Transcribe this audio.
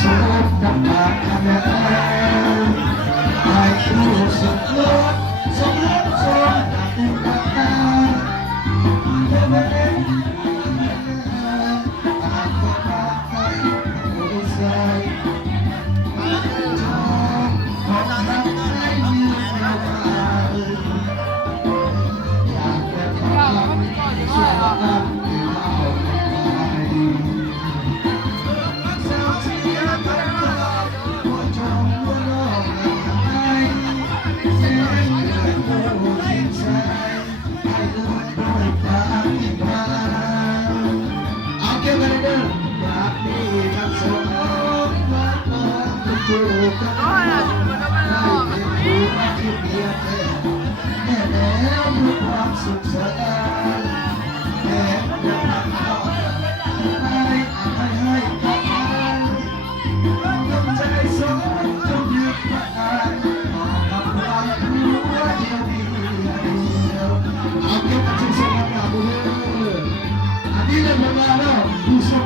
สุขน้ำตาแม่ให้ผู้สุขล้นสมรสสมดังราคาเมื่อวันนี้อาจจะพาไปผู้ใส่ทองของเราให้ยืนยาวอยากจะทำสุขภาพที่เราสาวที่อยากทำเราหัวจงหัวลอกให้เสียงเกิดผู้ที่ใจให้ล้วนด้วยความที่พาเอาเกี่ยวกันเด้ออยากมีทั้งสองมาพร้อมกันอยู่กันได้เป็นผู้รักที่เพียงแค่แน่แล้วมีความสุขสนานแค่จะทำต่อให้กับมันดวงใจสองจงยึดมั่นกับความรู้ว่าเดียวเดียวเอาเก็บมาชุมชนกันบุญอันนี้เริ่มมาแล้วผู้ชม